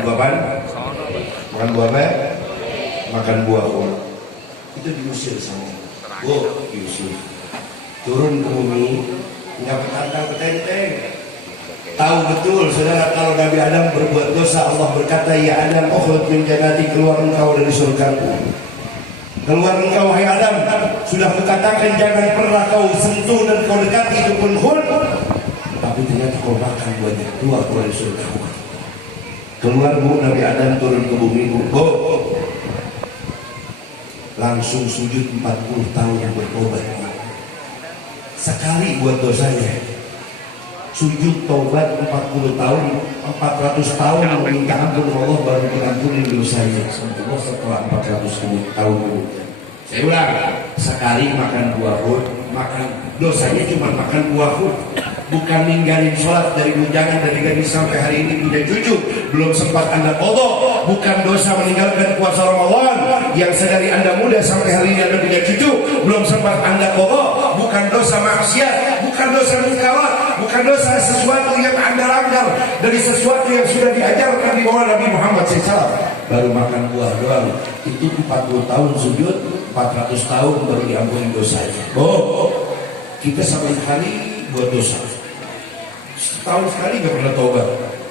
Buah apa? Makan buah apa? Makan buah kurma. Itu diusir sama Yusuf. Turun ke bumi, nggak petantang-petenteng. Tahu betul saudara kalau Nabi Adam berbuat dosa, Allah berkata, ya Adam, ukhruj min jannati, keluar engkau dari surgaku. Keluar engkau hai Adam, sudah kukatakan jangan pernah kau sentuh dan kau dekati itu pun khul. Tapi ternyata kau makan buahnya, keluar dari surgaku. Keluar Nabi Adam turun ke bumi, langsung sujud 40 tahun bertobat. Sekali buat dosanya, sujud tobat 40 tahun, 400 tahun meminta ampun Allah baru diampuni dosanya. Setelah 400 tahun kemudian. Saya ulang, sekali makan buah hud, makan dosanya cuma makan buah hud. Bukan ninggalin sholat dari bujangan dari gadis sampai hari ini punya cucu, belum sempat Anda qadha. Bukan dosa meninggalkan puasa Ramadan yang sedari Anda muda sampai hari ini Anda punya cucu, belum sempat Anda qadha. Bukan dosa maksiat, bukan dosa munkar, bukan dosa sesuatu yang Anda langgar dari sesuatu yang sudah diajarkan di bawah Nabi Muhammad SAW. Baru makan buah doang, itu 40 tahun sujud, 400 tahun baru diampuni dosanya. Kita sampai hari buat dosa. Setahun sekali gak pernah tobat,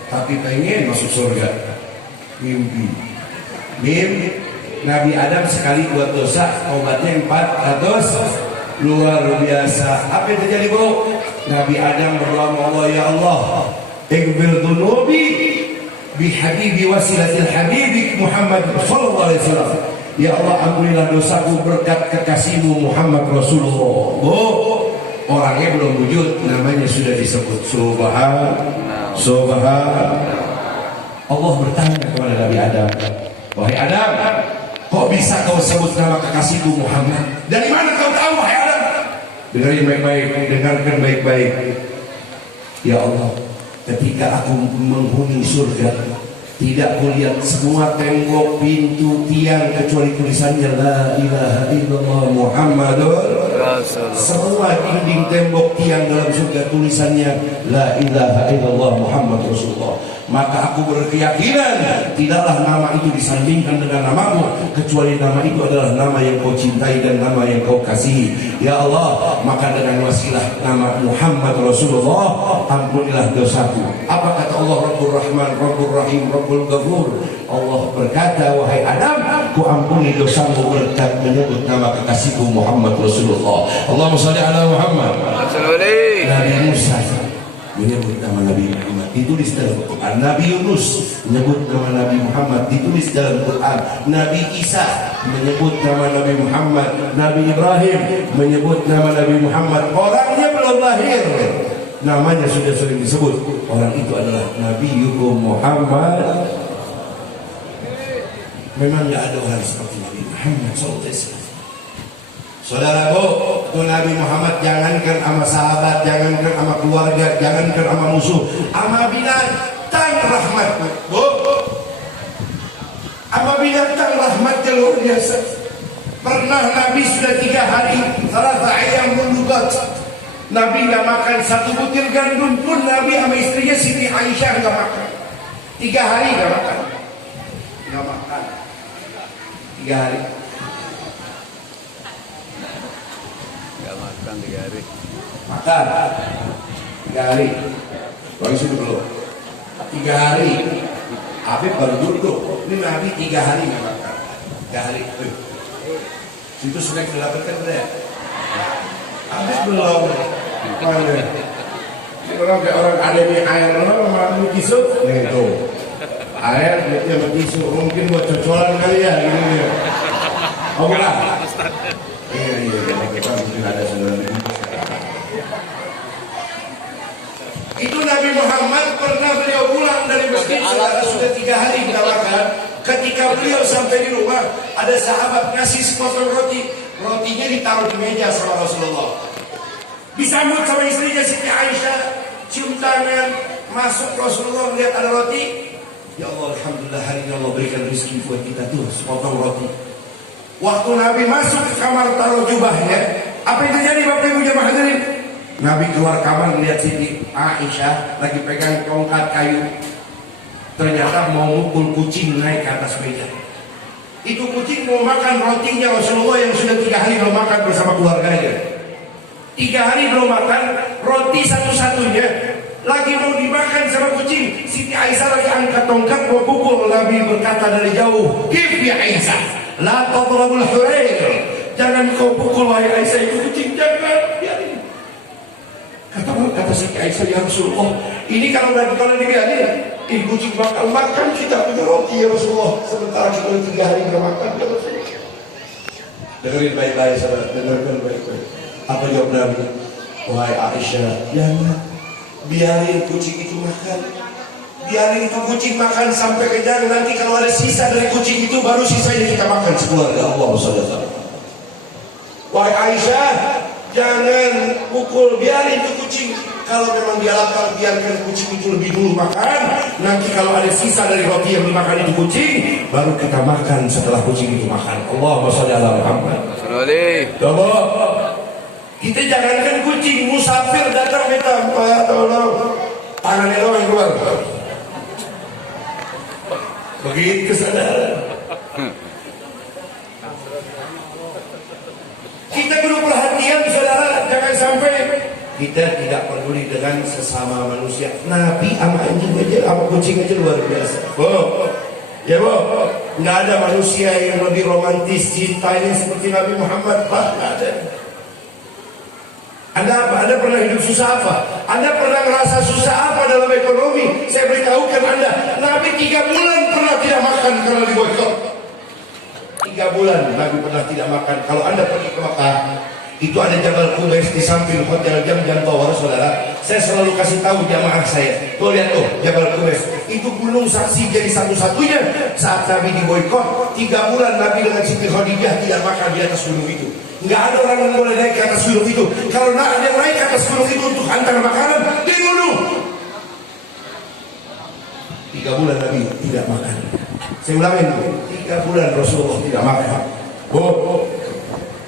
tapi pengen masuk surga. Mimpi Nabi Adam sekali buat dosa, tobatnya 400. Luar biasa. Apa yang terjadi Nabi Adam berdoa, Allah ya Allah, ighfir dhunubi bihabibi wasilatil habibik Muhammad sallallahu alaihi wasallam. Ya Allah, ampunilah dosaku berkat kekasihmu Muhammad Rasulullah. Orangnya belum wujud, namanya sudah disebut Subhan. Allah bertanya kepada Nabi Adam, wahai Adam, kok bisa kau sebut nama kekasihku Muhammad? Dari mana kau tahu wahai Adam? Dengarkan baik-baik, dengarkan baik-baik. Ya Allah, ketika aku menghuni surga, tidak kulihat semua tembok, pintu, tiang kecuali tulisannya La ilaha illallah Muhammadur. Semua dinding, tembok, tiang dalam surga tulisannya La ilaha illallah Muhammad Rasulullah. Maka aku berkeyakinan tidaklah nama itu disandingkan dengan namamu, kecuali nama itu adalah nama yang kau cintai dan nama yang kau kasihi. Ya Allah, maka dengan wasilah nama Muhammad Rasulullah, ampunilah dosaku. Apa kata Allah? Rabbur Rahman, Rabbur Rahim, Rabbul Ghafur. Allah berkata, wahai Adam, ku ampuni dosamu berkat menyebut nama kekasihku Muhammad Rasulullah. Allahumma shalli ala Muhammad. Nabi Musa menyebut nama Nabi Muhammad, ditulis dalam Quran. Nabi Yunus menyebut nama Nabi Muhammad, ditulis dalam Quran. Nabi Isa menyebut nama Nabi Muhammad. Nabi Ibrahim menyebut nama Nabi Muhammad. Orangnya belum lahir, namanya sudah sering disebut. Orang itu adalah Nabi Muhammad. Memang tidak ada orang seperti Nabi Muhammad SAW. Saudara Nabi Muhammad jangankan sama sahabat, jangankan sama keluarga, jangankan sama musuh, sama binatang rahmat. Sama binatang rahmatnya luar biasa. Pernah Nabi sudah 3 hari, salat ayam melugat. Nabi nggak makan 1 butir gandum pun. Nabi sama istrinya Siti Aisyah nggak makan. 3 hari nggak makan. 3 hari. Gak makan 3 hari. Makan 3 hari. Bagi sudah belum. 3 hari. Habib baru duduk. Ini Nabi 3 hari nggak makan. 3 hari. Itu snack dilakukan udah ya. Habib belum. Mana? Ini orang ada yang air malah kisut. Nih tuh. Air dia bertisu, mungkin buat cocolan kali ya gini ya. Oke lah. Iya, kita mungkin ada saudara. Itu Nabi Muhammad pernah beliau pulang dari masjid sudah 3 hari kita makan. Ketika beliau sampai di rumah, ada sahabat ngasih sepotong roti. Rotinya ditaruh di meja sama Rasulullah. Disambut sama istrinya Siti Aisyah, cium tangan, masuk Rasulullah melihat ada roti. Ya Allah, alhamdulillah hari ini Allah berikan rezeki buat kita tuh sepotong roti. Waktu Nabi masuk ke kamar taruh jubahnya, apa yang terjadi Bapak Ibu jemaah hadirin? Nabi keluar kamar melihat Siti Aisyah lagi pegang tongkat kayu. ternyata mau mukul kucing naik ke atas meja. Itu kucing mau makan rotinya Rasulullah yang sudah 3 hari belum makan bersama keluarganya. 3 hari belum makan, roti satu-satunya lagi mau dimakan sama kucing. Siti Aisyah lagi angkat tongkat mau pukul. Nabi berkata dari jauh, "Kif ya Aisyah, la tadrabul hurair." Jangan kau pukul wahai Aisyah, itu kucing, jangan, biarin. Kata Siti Aisyah, ya Rasulullah, ini kalau dibiarin, ini kucing bakal makan kita punya roti ya Rasulullah. Sementara kita 3 hari belum makan ya Rasulullah. Dengerin baik-baik saudara, dengarkan baik-baik. Apa jawab Nabi? Wahai Aisyah, jangan, biarin kucing itu makan. Biarin itu kucing makan sampai kenyang. Nanti kalau ada sisa dari kucing itu, baru sisanya kita makan sekeluarga. Allah SWT. Wahai Aisyah, jangan pukul, biarin itu kucing. Kalau memang dia lapar, biarkan kucing itu lebih dulu makan. Nanti kalau ada sisa dari roti yang dimakan itu kucing, baru kita makan setelah kucing itu makan. Allahumma sholli ala Muhammad. Coba kita jangankan kucing, musafir datang minta, "Pak, tolong tangannya doang keluar." Begitu saudara. Kita perlu perhatian saudara, jangan sampai kita tidak peduli dengan sesama manusia. Nabi sama anjing aja, sama kucing aja luar biasa. Ya nggak ada manusia yang lebih romantis cintanya seperti Nabi Muhammad. Pak, nggak ada. Anda apa? Anda pernah hidup susah apa? Anda pernah ngerasa susah apa dalam ekonomi? Saya beritahukan Anda, Nabi 3 bulan pernah tidak makan karena diboikot. 3 bulan Nabi pernah tidak makan. Kalau Anda pergi ke Mekah, itu ada Jabal Qubais di samping hotel Jam Tower, saudara. Saya selalu kasih tahu jamaah saya, tuh lihat tuh Jabal Qubais. Itu gunung saksi jadi satu-satunya saat Nabi diboikot. 3 bulan Nabi dengan Siti Khadijah tidak makan di atas gunung itu. Nggak ada orang yang boleh naik ke atas gunung itu. Kalau ada yang naik ke atas gunung itu untuk hantar makanan, dibunuh. 3 bulan Nabi tidak makan. Saya ulangin, 3 bulan Rasulullah tidak makan.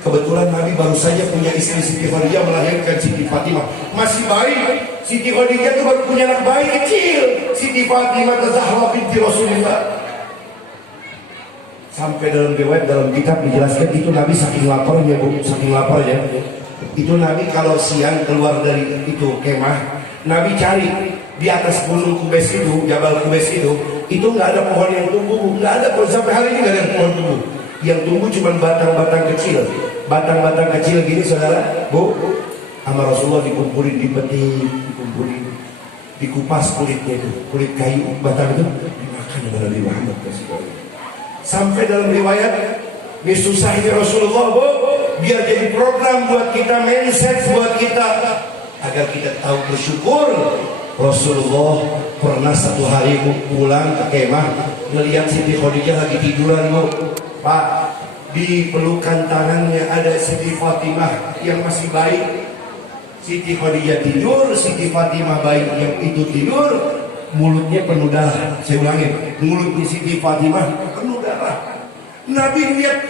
Kebetulan Nabi baru saja punya istri Siti Khadijah, melahirkan Siti Fatimah. Masih bayi. Siti Khadijah itu baru punya anak bayi kecil. Siti Fatimah Zahra binti Rasulullah. Sampai dalam riwayat, dalam kitab dijelaskan itu Nabi saking laparnya, saking laparnya. Itu Nabi kalau siang keluar dari itu kemah, Nabi cari di atas gunung Qubais itu, Jabal Qubais itu nggak ada pohon yang tumbuh, nggak ada, sampai hari ini nggak ada pohon tumbuh. Yang tumbuh cuma batang-batang kecil, batang-batang kecil gini saudara, sama Rasulullah dikumpulin, dipetik, dikumpulin, dikupas kulitnya itu, kulit kayu batang itu dimakan oleh Nabi Muhammad. Sampai dalam riwayat, ini susahnya Rasulullah, biar jadi program buat kita, mindset buat kita, agar kita tahu bersyukur. Rasulullah pernah satu hari pulang ke kemah, melihat Siti Khadijah lagi tiduran, Pak, di pelukan tangannya ada Siti Fatimah yang masih bayi. Siti Khadijah tidur, Siti Fatimah bayi yang itu tidur, mulutnya penuh darah. Saya ulangin, mulutnya Siti Fatimah penuh darah. Nabi lihat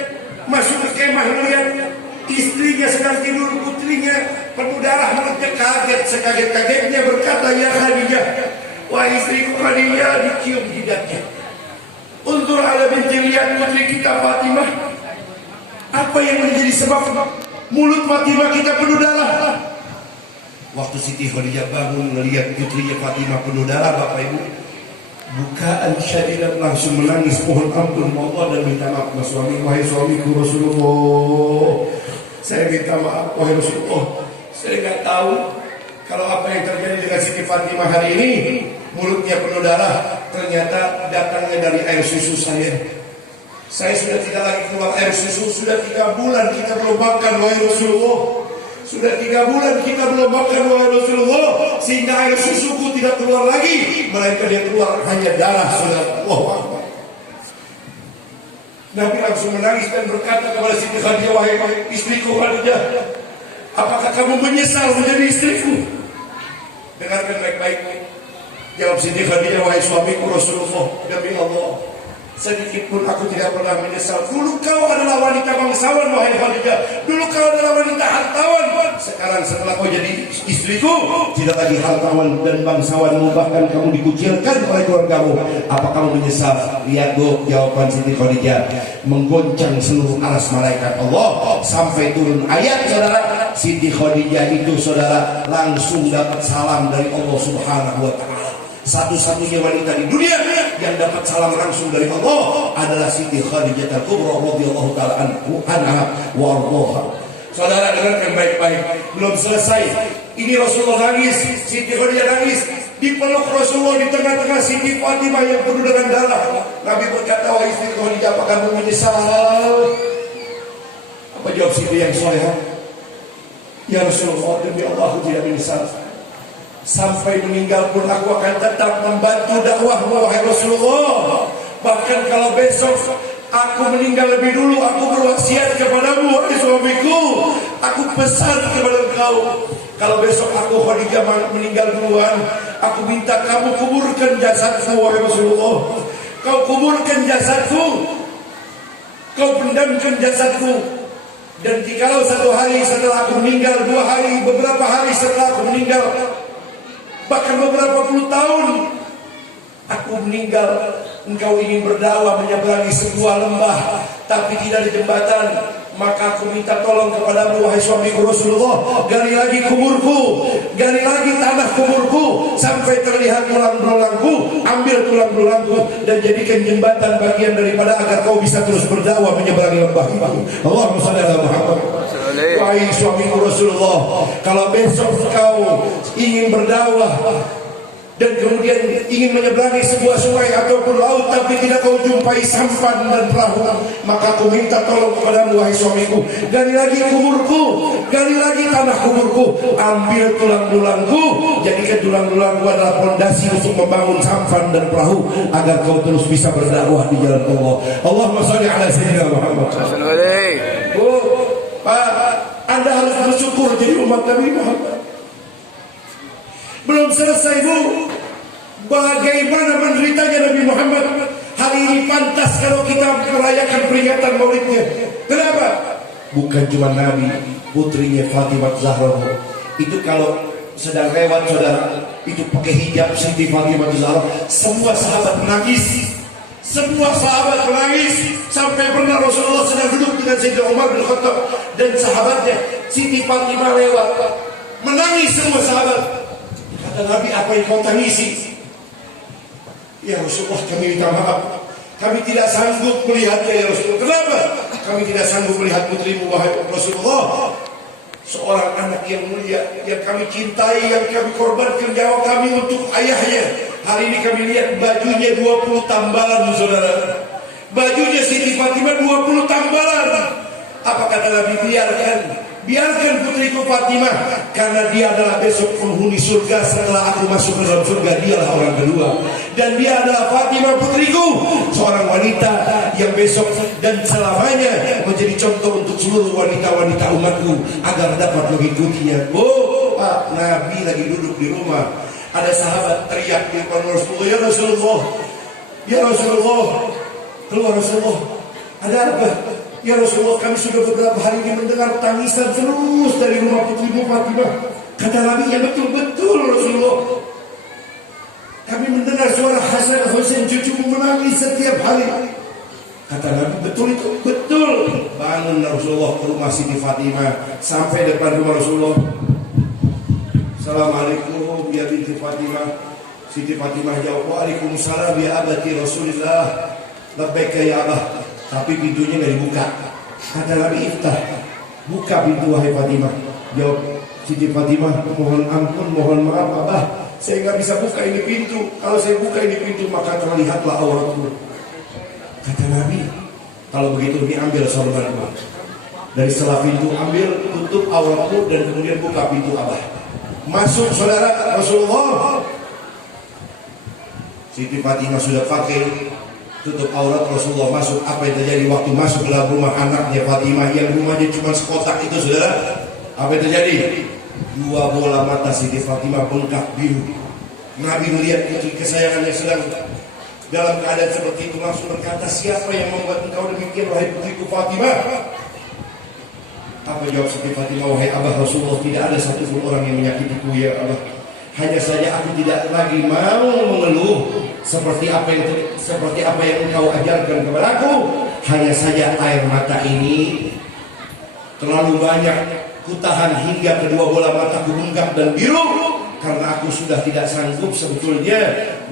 masuk ke kemah, melihat istrinya sedang tidur, putrinya penuh darah, mulutnya kaget. Sekaget-kagetnya berkata, "Ya Khadijah, wah istriku Khadijah." Dicium jidatnya. Untuk ala binti, lihat putri kita Fatimah. Apa yang menjadi sebab mulut Fatimah kita penuh darah? Waktu Siti Khadijah bangun melihat putrinya Fatimah penuh darah, Bapak Ibu, bukaan syadidan, langsung menangis mohon ampun Allah dan minta maaf sama suami. Wahai suamiku Rasulullah, saya minta maaf wahai Rasulullah, saya nggak tahu kalau apa yang terjadi dengan Siti Fatimah hari ini, mulutnya penuh darah, ternyata datangnya dari air susu saya. Saya sudah tidak lagi keluar air susu, sudah 3 bulan kita belum makan wahai Rasulullah. Sudah 3 bulan kita belum makan wahai Rasulullah, sehingga air susuku tidak keluar lagi, melainkan dia keluar hanya darah. Saudara, Allah. Nabi langsung menangis dan berkata kepada Siti Khadijah, "Wahai istriku Khadijah, apakah kamu menyesal menjadi istriku?" Dengarkan baik-baik. Jawab Siti Khadijah, "Wahai suamiku Rasulullah, demi Allah, Sedikit pun aku tidak pernah menyesal. Dulu kau adalah wanita bangsawan, wahai Khadijah. Dulu kau adalah wanita hartawan. Sekarang setelah kau jadi istriku, tidak lagi hartawan dan bangsawanmu, bahkan kamu dikucilkan oleh keluargamu. Apa kamu menyesal? Lihat bu, jawaban Siti Khadijah menggoncang seluruh aras malaikat Allah sampai turun ayat, saudara. Siti Khadijah itu, saudara, langsung dapat salam dari Allah Subhanahu wa Ta'ala. Satu-satunya wanita di dunia yang dapat salam langsung dari Allah adalah Siti Khadijah Al-Kubra radhiyallahu taala anha wa ardhaha. Saudara, dengarkan baik-baik. Belum selesai. Ini Rasulullah nangis, Siti Khadijah nangis. Dipeluk Rasulullah di tengah-tengah Siti Fatimah yang penuh dengan darah. Nabi berkata, wahai Siti Khadijah, apa kamu menyesal? Apa jawab Siti yang soleh? Ya Rasulullah, demi Allah aku tidak menyesal. Sampai meninggal pun aku akan tetap membantu dakwahmu, wahai Rasulullah. Bahkan kalau besok aku meninggal lebih dulu, aku berwasiat kepadamu, wahai suamiku. Aku pesan kepada engkau, kalau besok aku Khadijah meninggal duluan, aku minta kamu kuburkan jasadku, wahai Rasulullah. Kau kuburkan jasadku, kau pendamkan jasadku. Dan jikalau satu hari setelah aku meninggal, 2 hari, beberapa hari setelah aku meninggal, bahkan beberapa puluh tahun aku meninggal, engkau ingin berdakwah menyeberangi sebuah lembah tapi tidak ada jembatan, maka aku minta tolong kepadamu, wahai suamiku Rasulullah, gali lagi kuburku, gali lagi tanah kuburku sampai terlihat tulang belulangku, ambil tulang belulangku dan jadikan jembatan bagian daripada agar kau bisa terus berdakwah menyeberangi lembah itu. Allahumma shalli ala Muhammad. Wahai suamiku Rasulullah, kalau besok kau ingin berdakwah dan kemudian ingin menyeberangi sebuah sungai ataupun laut tapi tidak kau jumpai sampan dan perahu, maka aku minta tolong kepadamu, wahai suamiku, gali lagi kuburku, gali lagi tanah kuburku, ambil tulang-tulangku, jadikan tulang-tulangku adalah fondasi untuk membangun sampan dan perahu agar kau terus bisa berdakwah di jalan Allah. Allahumma shalli ala sayyidina Muhammad. Pak, Anda harus bersyukur jadi umat Nabi Muhammad. Belum selesai bu, bagaimana menderitanya Nabi Muhammad. Hari ini pantas kalau kita merayakan peringatan maulidnya. Kenapa? Bukan cuma Nabi, putrinya Fatimah Zahra itu kalau sedang lewat, saudara, itu pakai hijab Siti Fatimah Zahra, semua sahabat menangis. Semua sahabat menangis. Sampai pernah Rasulullah sedang duduk dengan Sayyidina Umar bin Khattab dan sahabatnya, Siti Fatimah lewat, menangis semua sahabat. Kata Nabi, apa yang kau tangisi? Ya Rasulullah, kami minta maaf, kami tidak sanggup melihatnya ya Rasulullah. Kenapa? Kami tidak sanggup melihat putrimu, wahai Rasulullah. Seorang anak yang mulia, yang kami cintai, yang kami korbankan nyawa kami untuk ayahnya. Hari ini kami lihat bajunya 20 tambalan, saudara. Bajunya Siti Fatimah 20 tambalan. Apa kata Nabi? Biarkan putriku Fatimah, karena dia adalah besok penghuni surga. Setelah aku masuk ke dalam surga, dialah orang kedua. Dan dia adalah Fatimah putriku, seorang wanita yang besok dan selamanya menjadi contoh untuk seluruh wanita-wanita umatku agar dapat mengikutinya. Oh, Pak, Nabi lagi duduk di rumah, ada sahabat teriak di depan Rasulullah, ya Rasulullah, ya Rasulullah, keluar Rasulullah, ada apa? Ya Rasulullah, kami sudah beberapa hari ini mendengar tangisan terus dari rumah putrimu Fatimah. Kata Nabi, ya betul-betul Rasulullah, kami mendengar suara Hasan Husain cucumu menangis setiap hari. Kata Nabi, betul itu? Betul. Bangun Rasulullah ke rumah Siti Fatimah, sampai depan rumah Rasulullah. Assalamualaikum ya binti Fatimah. Siti Fatimah jawab, waalaikumsalam ya abati Rasulullah. Labbaika ya Abah. Tapi pintunya nggak dibuka. Kata Nabi, iftah, buka pintu wahai Fatimah. Jawab Siti Fatimah, mohon ampun, mohon maaf Abah, saya nggak bisa buka ini pintu. Kalau saya buka ini pintu maka terlihatlah auratku. Kata Nabi, kalau begitu ini ambil sorbanmu. Dari setelah pintu ambil, tutup auratmu dan kemudian buka pintu Abah. Masuk saudara Rasulullah. Siti Fatimah sudah pakai tutup aurat Rasulullah, masuk. Apa yang terjadi waktu masuk dalam rumah anaknya Fatimah yang rumahnya cuma sekotak itu, saudara? Apa yang terjadi? 2 bola mata Siti Fatimah bengkak biru. Nabi melihat putri kesayangannya sedang Dalam keadaan seperti itu langsung berkata, siapa yang membuat engkau demikian wahai putriku Fatimah? Apa jawab Siti Fatimah, wahai Abah Rasulullah, tidak ada satupun orang yang menyakitiku ya Abah. Hanya saja aku tidak lagi mau mengeluh seperti apa yang engkau ajarkan kepadaku. Hanya saja air mata ini terlalu banyak, kutahan hingga kedua bola mataku bengkak dan biru. Karena aku sudah tidak sanggup sebetulnya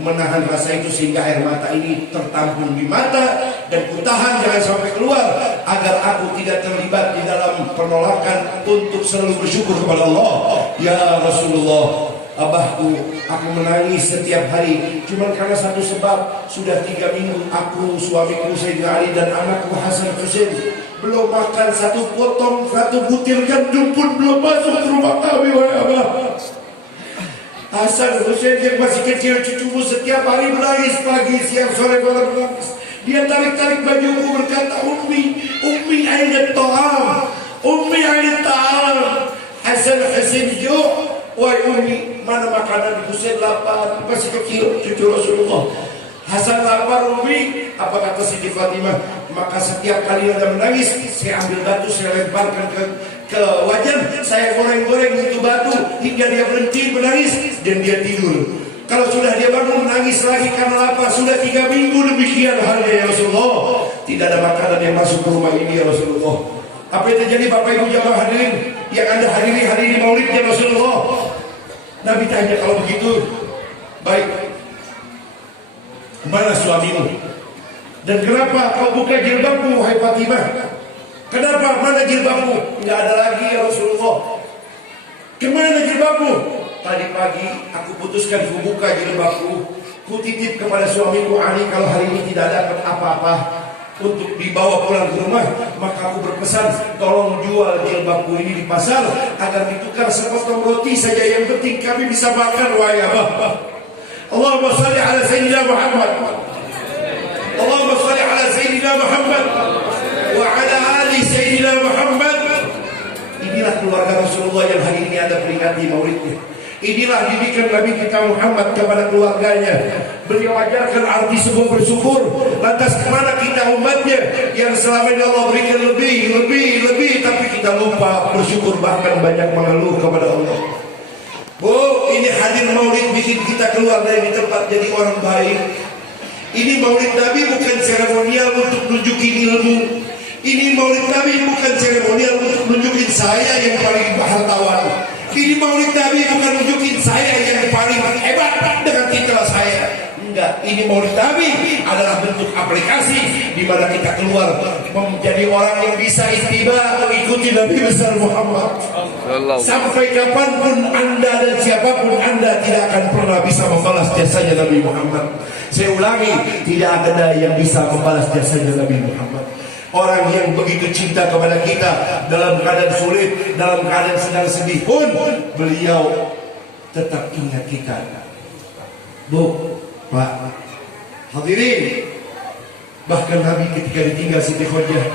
menahan rasa itu, sehingga air mata ini tertampung di mata, dan kutahan jangan sampai keluar agar aku tidak terlibat di dalam penolakan untuk selalu bersyukur kepada Allah. Ya Rasulullah, abahku, aku menangis setiap hari cuma karena satu sebab. Sudah 3 minggu aku, suamiku Sayyidina Ali dan anakku Hasan Husain belum makan satu potong, satu butir gandum pun belum masuk ke rumah kami wahai Abah. Hasan Husain yang masih kecil, cucumu setiap hari menangis, pagi, siang, sore, malam menangis. Dia tarik-tarik bajuku berkata, Ummi aina ta'am, Ummi aina ta'am. Hasan Husain ju', wahai Ummi, mana makanan? Husain lapar, masih kecil, cucu Rasulullah. Hasan lapar, Ummi. Apa kata Siti Fatimah? Maka setiap kali ada menangis, saya ambil batu, saya lemparkan ke wajan, saya goreng-goreng itu batu hingga dia berhenti menangis dan dia tidur. Kalau sudah dia bangun menangis lagi karena lapar. Sudah 3 minggu demikian halnya ya Rasulullah. Tidak ada makanan yang masuk ke rumah ini ya Rasulullah. Apa yang terjadi Bapak Ibu jamaah hadirin yang Anda hadiri maulidnya Rasulullah? Nabi tanya, kalau begitu baik, mana suamimu? Dan kenapa kau buka jilbabmu wahai Fatimah? Kenapa? Mana jilbabmu? Tidak ada lagi ya Rasulullah. Kemana jilbabmu? Tadi pagi aku putuskan ku buka jilbabku, ku titip kepada suamiku Ali, kalau hari ini tidak dapat apa-apa untuk dibawa pulang ke rumah, maka aku berpesan tolong jual jilbabku ini di pasar agar ditukar sepotong roti saja, yang penting kami bisa makan wahai Abah. Allahumma shalli ala Sayyidina Muhammad, Allahumma shalli ala Sayyidina Muhammad wa ala ali Sayyidina Muhammad. Inilah keluarga Rasulullah yang hari ini Anda peringati maulidnya. Inilah didikan Nabi kita Muhammad kepada keluarganya. Beliau ajarkan arti sebuah bersyukur. Lantas kemana kita umatnya yang selama ini Allah berikan lebih, tapi kita lupa bersyukur, bahkan banyak mengeluh kepada Allah. Oh, ini hadir maulid bikin kita keluar dari tempat jadi orang baik. Ini maulid Nabi bukan seremonial untuk nunjukin ilmu. Ini maulid Nabi bukan seremonial untuk nunjukin saya yang paling hartawan. Ini maulid Nabi bukan nunjukin saya yang paling hebat dengan titel saya. Enggak, ini maulid Nabi adalah bentuk aplikasi di mana kita keluar menjadi orang yang bisa ittiba, mengikuti Nabi besar Muhammad. Sampai kapanpun Anda dan siapapun Anda tidak akan pernah bisa membalas jasanya Nabi Muhammad. Saya ulangi, tidak ada yang bisa membalas jasanya Nabi Muhammad. Orang yang begitu cinta kepada kita, dalam keadaan sulit, dalam keadaan sedang sedih pun, beliau tetap ingat kita. Bu, Pak, hadirin, bahkan Nabi ketika ditinggal Siti Khadijah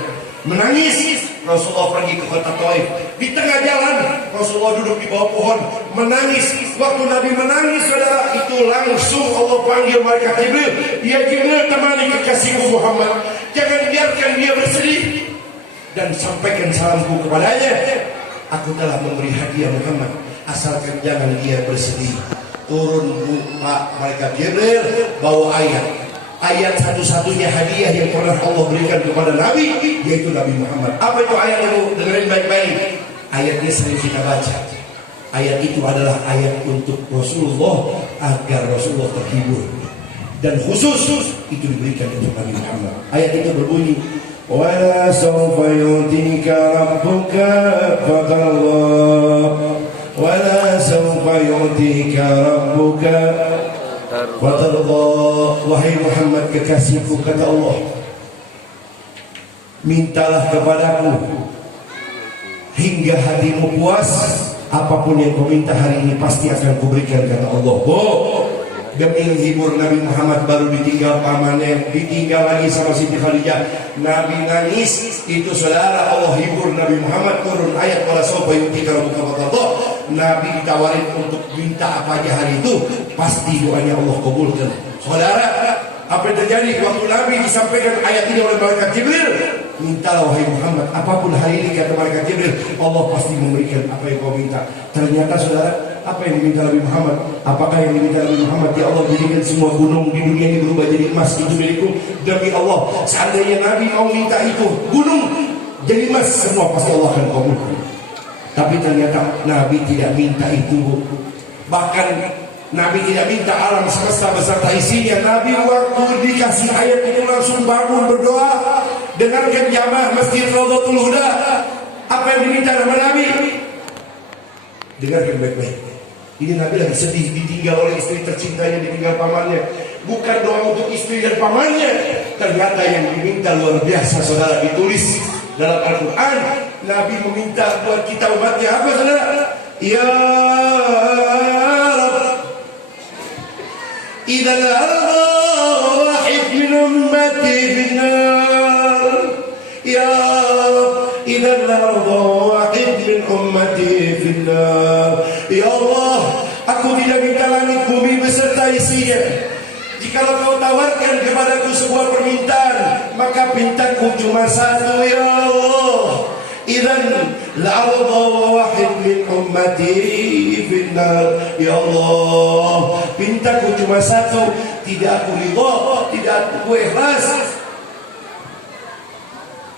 menangis. Rasulullah pergi ke kota Taif. Di tengah jalan Rasulullah duduk di bawah pohon menangis. Waktu Nabi menangis, saudara, itu langsung Allah panggil malaikat Jibril. Ya Jibril, temani kekasihku Muhammad, jangan biarkan dia bersedih, dan sampaikan salamku kepadanya. Aku telah memberi hadiah Muhammad, asalkan jangan dia bersedih. Turun bu Pak malaikat Jibril, bawa ayat satu-satunya hadiah yang pernah Allah berikan kepada Nabi, yaitu Nabi Muhammad. Apa itu ayat itu? Dengerin baik-baik. Ayatnya sering kita baca. Ayat itu adalah ayat untuk Rasulullah, agar Rasulullah terhibur, dan khusus itu diberikan untuk Nabi Muhammad. Ayat itu berbunyi, wala sawfa yu'tika rabbuka fatarda, wala sawfa yu'tika rabbuka fatarda. Wahai Muhammad kekasihku, kata Allah, mintalah kepadaku hingga hatimu puas. Apapun yang kau minta hari ini pasti akan kuberikan, kata Allah. Demi menghibur Nabi Muhammad, baru ditinggal pamannya, ditinggal lagi sama Siti Khadijah. Nabi nangis, itu saudara, Allah hibur Nabi Muhammad. Turun ayat wala sawfa yu'tika rabbuka fatarda. Nabi ditawarin untuk minta apa aja hari itu, pasti doanya Allah kabulkan. Saudara, Apa yang terjadi waktu Nabi disampaikan ayat ini oleh malaikat Jibril? Mintalah wahai Muhammad, apapun hari ini kata malaikat Jibril, Allah pasti memberikan apa yang kau minta. Ternyata saudara, apa yang diminta Nabi Muhammad? Apakah yang diminta Nabi Muhammad? Ya Allah, jadikan semua gunung di dunia ini berubah jadi emas. Itu milikku. Demi Allah, seandainya Nabi mau minta itu, gunung jadi emas, semua pasti Allah akan kabulkan. Tapi ternyata Nabi tidak minta itu. Bahkan Nabi tidak minta alam semesta beserta isinya. Nabi waktu dikasih ayat itu langsung bangun berdoa. Dengarkan jamaah Masjid Raudhatul Huda, apa yang diminta sama Nabi? Dengarkan baik-baik. Ini Nabi lagi sedih, ditinggal oleh istri tercintanya, ditinggal pamannya. Bukan doa untuk istri dan pamannya. Ternyata yang diminta luar biasa, saudara. Ditulis dalam Al-Quran. Nabi meminta buat kita umatnya apa, saudara? Ya Rabb, idza al-arda wahid min ummati binnar. Ya Rabb, idza al-arda wahid min ummati binnar. Ya Allah, aku tidak minta langit bumi beserta isinya. Jikalau kau tawarkan kepadaku sebuah permintaan, maka pintaku cuma satu, ya Allah. Idzan la'arda wahid min ummati finnar. Ya Allah, pintaku cuma satu, tidak aku ridha, tidak aku ikhlas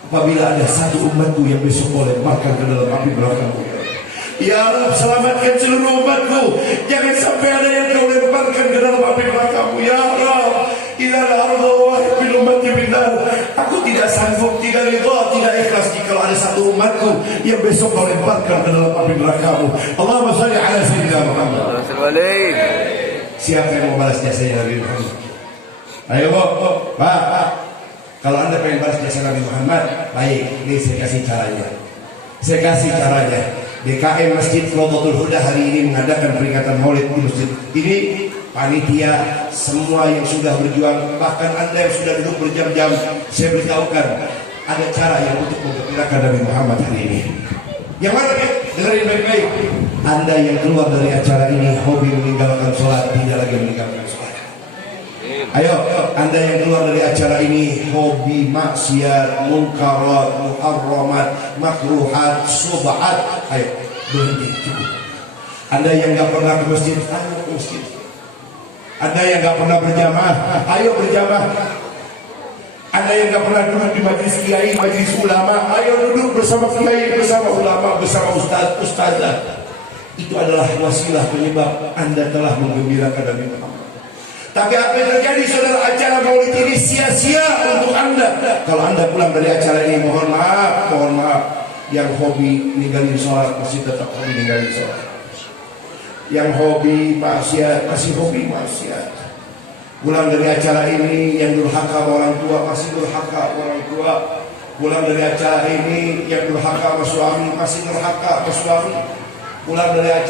apabila ada satu umatku yang besok boleh makan ke dalam api neraka. Ya Allah, selamatkan seluruh umatku, jangan sampai ada yang kau lemparkan ke dalam api neraka-Mu. Ya Allah, idza al-ardu wahid min ummati finnar. Aku tidak sanggup, tidak ridha, tidak ikhlas jika ada satu umatku yang besok kau lemparkan ke dalam api neraka-Mu. Allahumma shalli ala sayyidina Muhammad. Siapa yang mau balas jasanya Nabi Muhammad? Ayo Pak, kalau anda pengen balas jasa Nabi Muhammad, baik, ini saya kasih caranya. DKM Masjid Raudhatul Huda hari ini mengadakan peringatan Maulid di masjid ini. Panitia semua yang sudah berjuang, bahkan anda yang sudah duduk berjam-jam, saya beritahukan ada cara yang untuk menggembirakan Nabi Muhammad hari ini. Yang mana? Dengerin baik-baik. Anda yang keluar dari acara ini hobi meninggalkan sholat, tidak lagi meninggalkan sholat. Ayo, anda yang keluar dari acara ini hobi maksiat, munkarat, muharramat, makruhat, subhat, ayo berhenti, cukup. Anda yang gak pernah ke masjid, ayo ke masjid. Anda yang gak pernah berjamaah, ayo berjamaah. Anda yang gak pernah duduk di majlis kiai, majlis ulama, ayo duduk bersama kiai, bersama ulama, bersama ustazah. Itu adalah wasilah penyebab anda telah menggembirakan Nabi Muhammad. Tapi apa yang terjadi, saudara? Acara Maulid ini sia-sia untuk anda. Kalau anda pulang dari acara ini, mohon maaf, yang hobi ninggalin sholat masih tetap hobi ninggalin sholat. Yang hobi maksiat masih hobi maksiat. Pulang dari acara ini, yang durhaka orang tua masih durhaka orang tua. Pulang dari acara ini, yang durhaka sama suami masih durhaka sama suami. Pulang dari acara